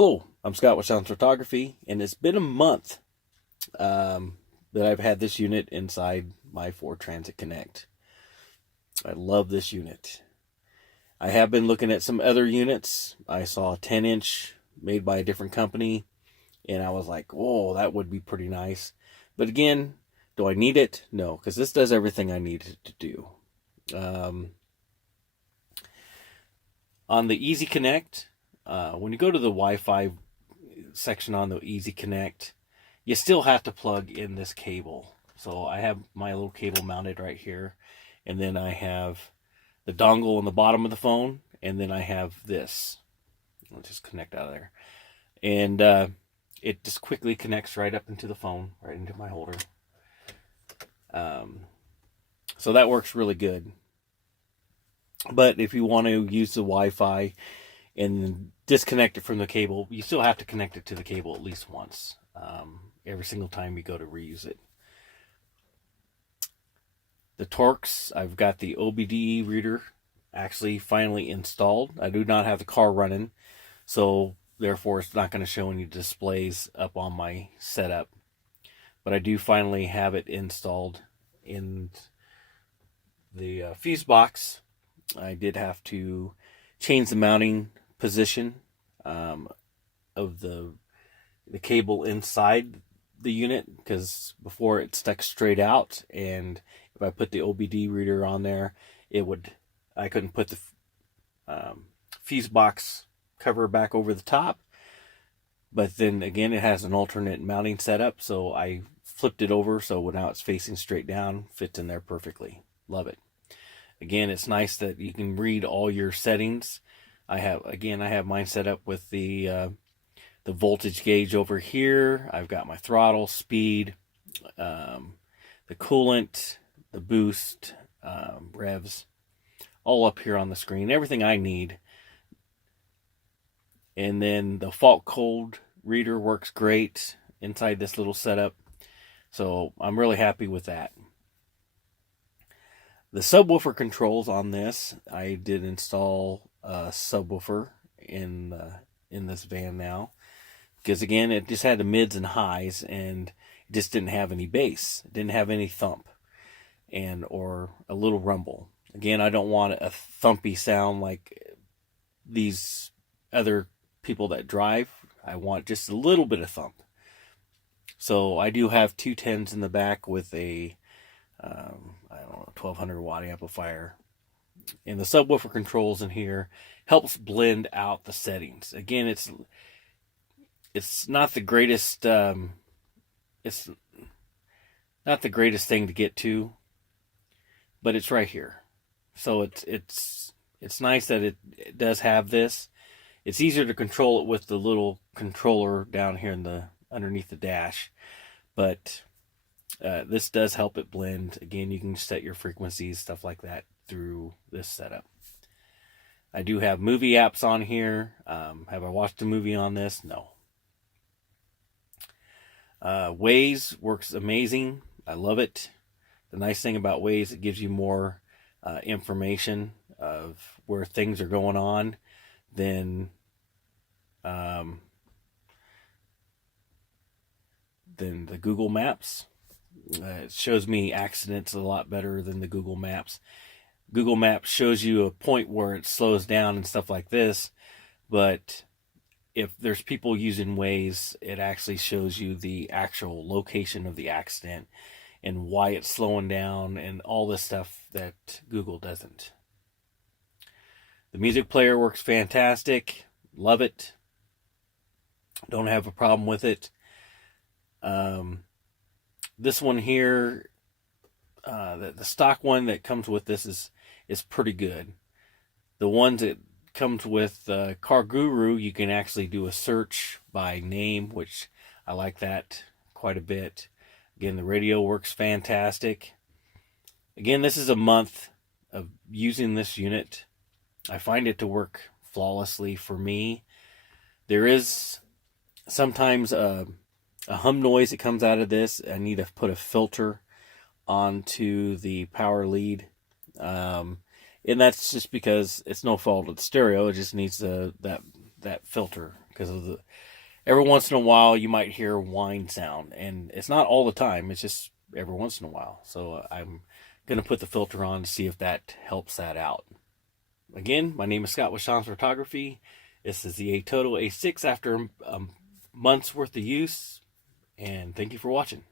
Hello, I'm Scott with Shoms Photography, and it's been a month that I've had this unit inside my Ford Transit Connect. I love this unit. I have been looking at some other units. I saw a 10-inch made by a different company, and I was like, whoa, that would be pretty nice. But again, do I need it? No, because this does everything I need it to do. On the Easy Connect, when you go to the Wi-Fi section on the Easy Connect, you still have to plug in this cable. So I have my little cable mounted right here, and then I have the dongle on the bottom of the phone, and then I have this. I'll just connect out of there, and it just quickly connects right up into the phone, right into my holder. So that works really good. But if you want to use the Wi-Fi and disconnect it from the cable, you still have to connect it to the cable at least once, every single time you go to reuse it. The Torx, I've got the OBDII reader actually finally installed. I do not have the car running, so therefore it's not going to show any displays up on my setup. But I do finally have it installed in the fuse box. I did have to change the mounting position of the cable inside the unit, because before it stuck straight out, and if I put the OBD reader on there, I couldn't put the fuse box cover back over the top. But then again, it has an alternate mounting setup, so I flipped it over so now it's facing straight down, fits in there perfectly. Love it. Again, it's nice that you can read all your settings. I have mine set up with the voltage gauge over here. I've got my throttle, speed, the coolant, the boost, revs, all up here on the screen. Everything I need. And then the fault code reader works great inside this little setup. So I'm really happy with that. The subwoofer controls on this, I did install a subwoofer in this van now, because again, it just had the mids and highs, and it just didn't have any bass. It didn't have any thump or a little rumble. Again, I don't want a thumpy sound like these other people that drive. I want just a little bit of thump. So I do have two 10s in the back with a 1200 watt amplifier, and the subwoofer controls in here helps blend out the settings. Again, it's not the greatest it's not the greatest thing to get to, but it's right here. So it's nice that it does have this. It's easier to control it with the little controller down here underneath the dash, but this does help it blend. Again, you can set your frequencies, stuff like that, through this setup. I do have movie apps on here. Have I watched a movie on this? No. Waze works amazing. I love it. The nice thing about Waze, it gives you more information of where things are going on than the Google Maps. It shows me accidents a lot better than the Google Maps. Google Maps shows you a point where it slows down and stuff like this, but if there's people using Waze, it actually shows you the actual location of the accident and why it's slowing down and all this stuff that Google doesn't. The music player works fantastic. Love it. Don't have a problem with it. This one here, the stock one that comes with this is pretty good. The ones that comes with Car Guru, you can actually do a search by name, which I like that quite a bit. Again, the radio works fantastic. Again, this is a month of using this unit. I find it to work flawlessly for me. There is sometimes a hum noise that comes out of this. I need to put a filter onto the power lead, and that's just because it's no fault of the stereo. It just needs that filter because of the. Every once in a while, you might hear a whine sound, and it's not all the time. It's just every once in a while. So I'm gonna put the filter on to see if that helps that out. Again, my name is Scott with Shoms Photography. This is the Atoto A6 after a month's worth of use, and thank you for watching.